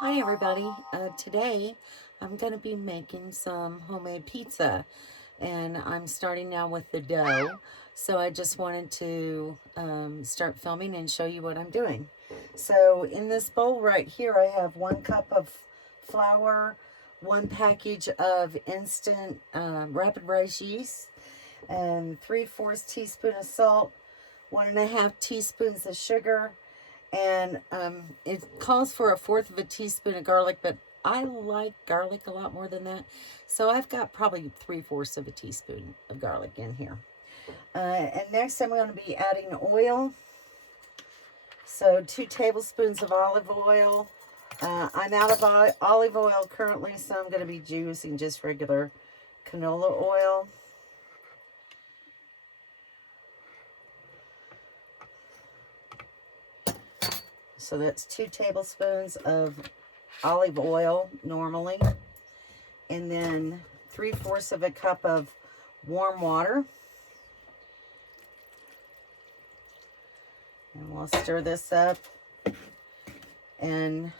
Hi everybody. Today I'm going to be making some homemade pizza, and I'm starting now with the dough. So I just wanted to start filming and show you what I'm doing. So in this bowl right here I have 1 cup of flour, 1 package of instant rapid rice yeast, and 3/4 teaspoon of salt, 1.5 teaspoons of sugar, and it calls for 1/4 of a teaspoon of garlic, but I like garlic a lot more than that, so I've got probably 3/4 of a teaspoon of garlic in here. And next I'm going to be adding oil, so 2 tablespoons of olive oil. I'm out of olive oil currently, so I'm going to be using just regular canola oil. So that's 2 tablespoons of olive oil normally. And then 3/4 of a cup of warm water. And we'll stir this up. And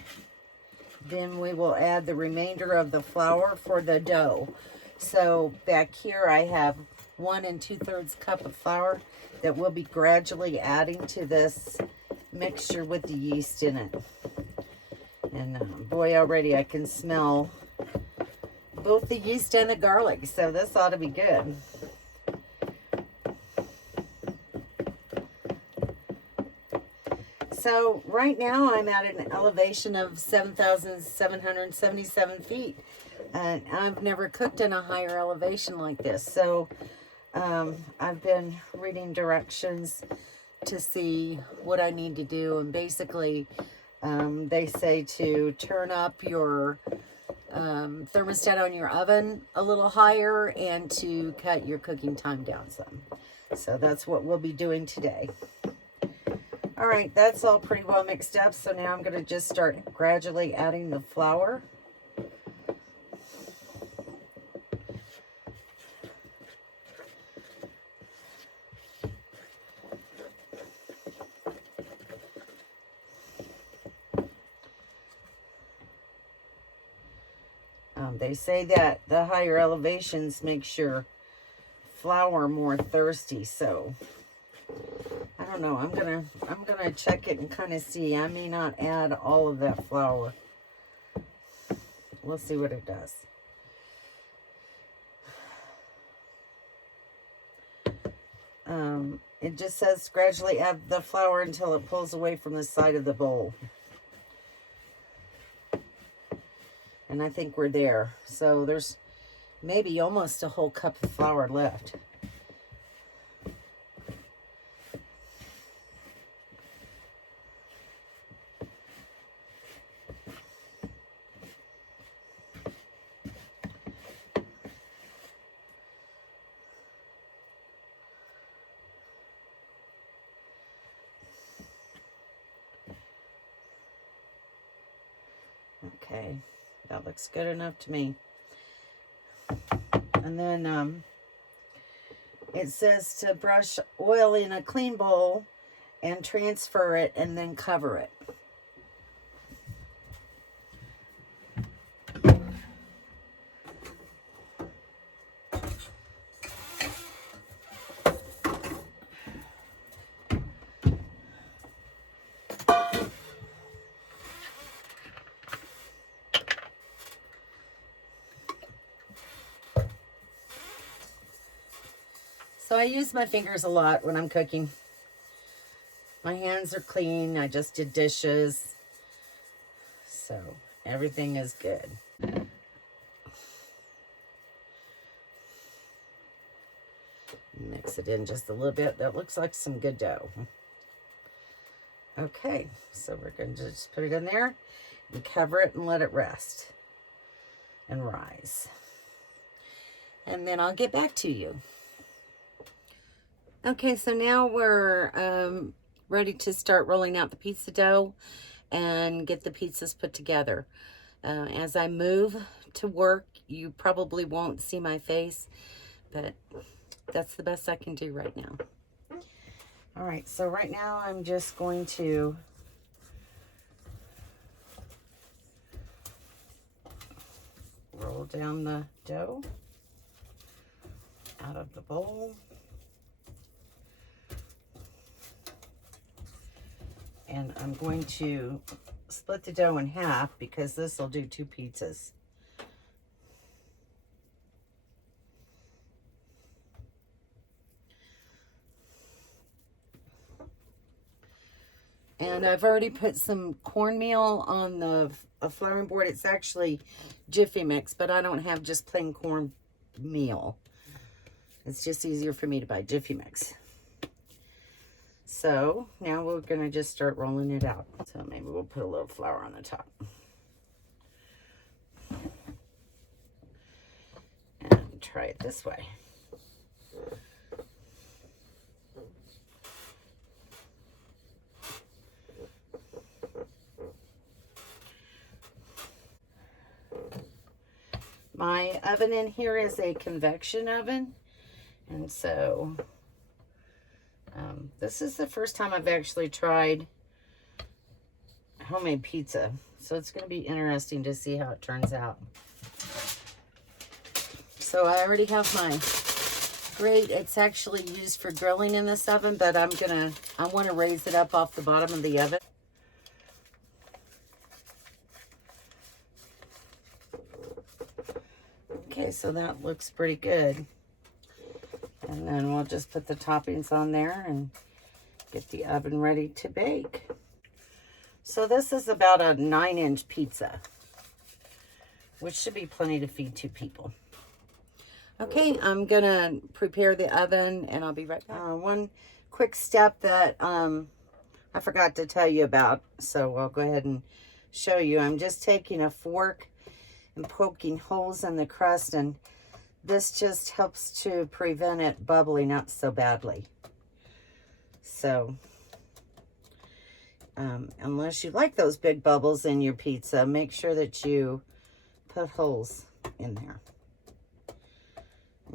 then we will add the remainder of the flour for the dough. So back here I have 1 2/3 cup of flour that we'll be gradually adding to this mixture with the yeast in it. And boy, already I can smell both the yeast and the garlic, so this ought to be good. So right now I'm at an elevation of 7,777 feet, and I've never cooked in a higher elevation like this. So I've been reading directions to see what I need to do, and basically they say to turn up your thermostat on your oven a little higher and to cut your cooking time down some. So that's what we'll be doing today. All right, that's all pretty well mixed up, so now I'm going to just start gradually adding the flour. They say that the higher elevations makes your flour more thirsty, so I don't know. I'm gonna check it and kind of see. I may not add all of that flour. We'll see what it does. It just says gradually add the flour until it pulls away from the side of the bowl. And I think we're there. So there's maybe almost a whole cup of flour left. Okay, that looks good enough to me. And then it says to brush oil in a clean bowl and transfer it and then cover it. So I use my fingers a lot when I'm cooking. My hands are clean. I just did dishes. So everything is good. Mix it in just a little bit. That looks like some good dough. Okay, so we're going to just put it in there and cover it and let it rest and rise. And then I'll get back to you. Okay, so now we're ready to start rolling out the pizza dough and get the pizzas put together. As I move to work, you probably won't see my face, but that's the best I can do right now. All right, so right now I'm just going to roll down the dough out of the bowl. And I'm going to split the dough in half because this will do 2 pizzas. And I've already put some cornmeal on the flouring board. It's actually Jiffy Mix, but I don't have just plain cornmeal. It's just easier for me to buy Jiffy Mix. So now we're going to just start rolling it out. So maybe we'll put a little flour on the top. And try it this way. My oven in here is a convection oven, and so this is the first time I've actually tried homemade pizza, so it's going to be interesting to see how it turns out. So I already have my grate. It's actually used for grilling in this oven, but I want to raise it up off the bottom of the oven. Okay, so that looks pretty good. And then we'll just put the toppings on there and get the oven ready to bake. So this is about a 9-inch pizza, which should be plenty to feed 2 people. Okay, I'm gonna prepare the oven and I'll be right back. One quick step that I forgot to tell you about, so I'll go ahead and show you. I'm just taking a fork and poking holes in the crust, and this just helps to prevent it bubbling up so badly. So unless you like those big bubbles in your pizza, make sure that you put holes in there.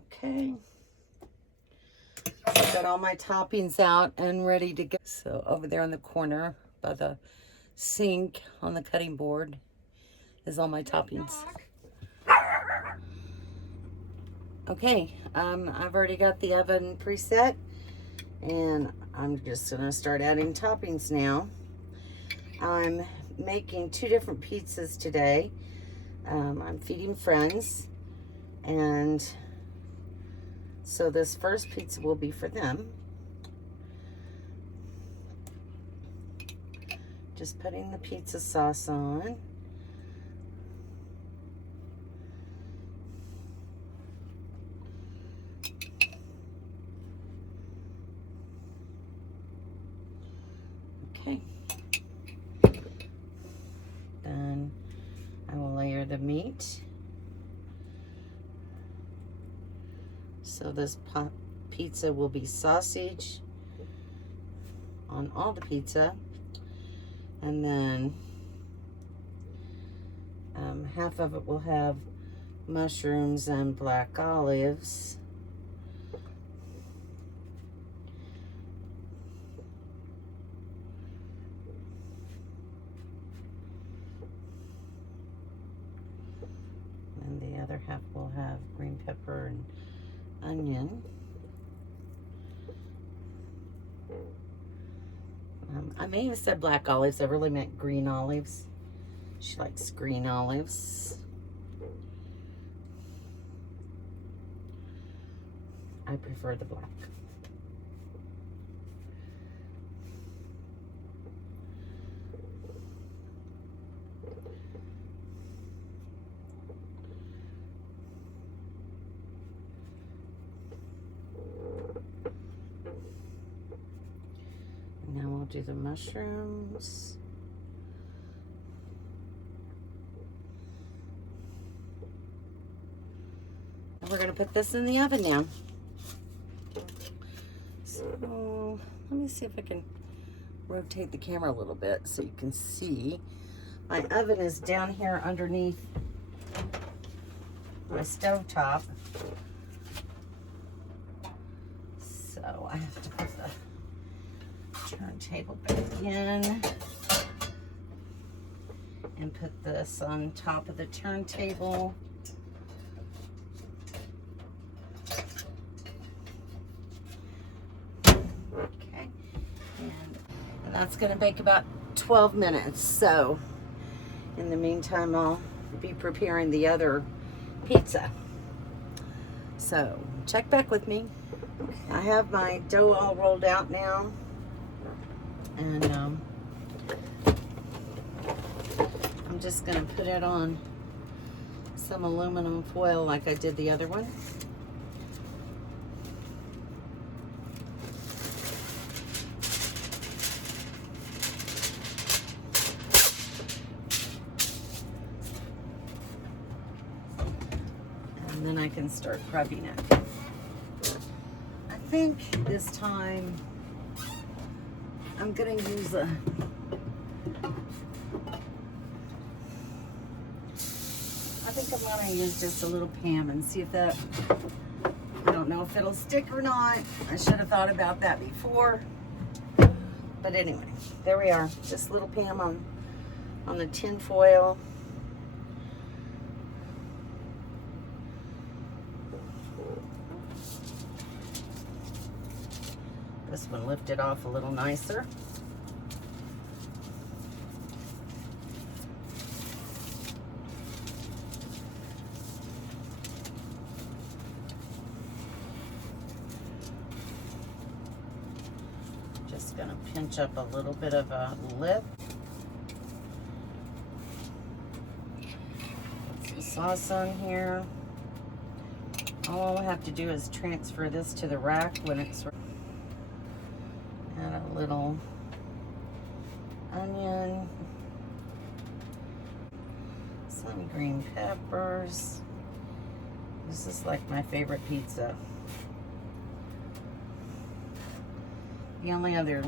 Okay, I've got all my toppings out and ready to go. So over there in the corner by the sink on the cutting board is all my toppings. Okay, I've already got the oven preset, and I'm just gonna start adding toppings now. I'm making 2 different pizzas today. I'm feeding friends, and so this first pizza will be for them. Just putting the pizza sauce on. Okay. Then I will layer the meat. So this pizza will be sausage on all the pizza. And then half of it will have mushrooms and black olives. And the other half will have green pepper and onion. I may have said black olives. I really meant green olives. She likes green olives. I prefer the black. Now we'll do the mushrooms. And we're going to put this in the oven now. So let me see if I can rotate the camera a little bit so you can see. My oven is down here underneath my stovetop. So I have to put the turntable back in and put this on top of the turntable. it's going to bake about 12 minutes. So in the meantime, I'll be preparing the other pizza. So check back with me. I have my dough all rolled out now, and I'm just going to put it on some aluminum foil like I did the other one. And then I can start prepping it. I think this time I'm going to use a I'm going to use just a little Pam and see if that, I don't know if it'll stick or not. I should have thought about that before. But anyway, there we are. Just a little Pam on the tin foil. This one lifted off a little nicer. Just gonna pinch up a little bit of a lip. Put some sauce on here. All I have to do is transfer this to the rack when it's add a little onion, some green peppers. This is like my favorite pizza. The only other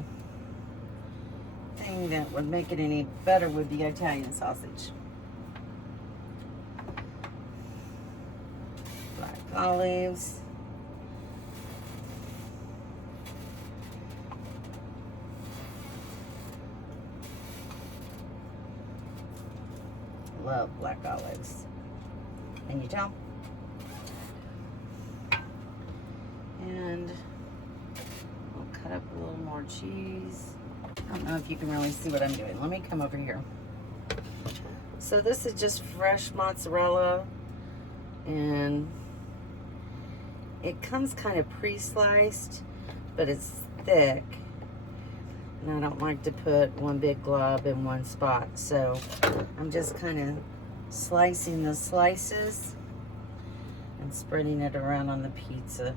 thing that would make it any better would be Italian sausage. Black olives. Love black olives. Can you tell? And I'll cut up a little more cheese. I don't know if you can really see what I'm doing. Let me come over here. So this is just fresh mozzarella, and it comes kind of pre-sliced, but it's thick. And I don't like to put one big glob in one spot, so I'm just kind of slicing the slices and spreading it around on the pizza.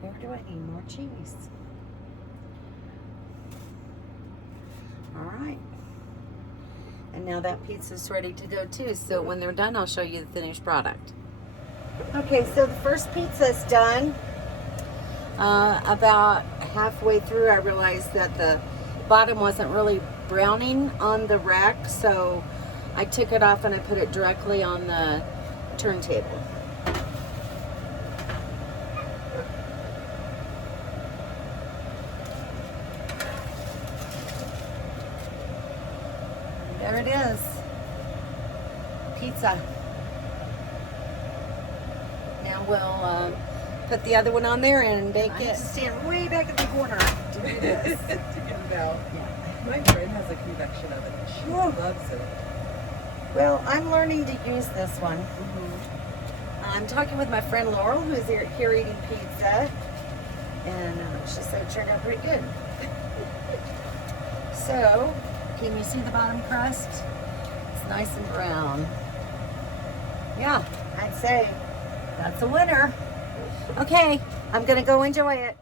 Where do I need more cheese? All right. And now that pizza's ready to go too. So when they're done, I'll show you the finished product. Okay, so the first pizza's done. About halfway through, I realized that the bottom wasn't really browning on the rack, so I took it off and I put it directly on the turntable. There it is. Pizza. Now we'll put the other one on there and bake it. Stand way back in the corner to do this. To get it out. Yeah. My friend has a convection oven and she loves it. Well, I'm learning to use this one. I'm talking with my friend Laurel, who's here eating pizza, and she said it turned out pretty good. So, can you see the bottom crust? It's nice and brown. Yeah, I'd say that's a winner. Okay, I'm gonna go enjoy it.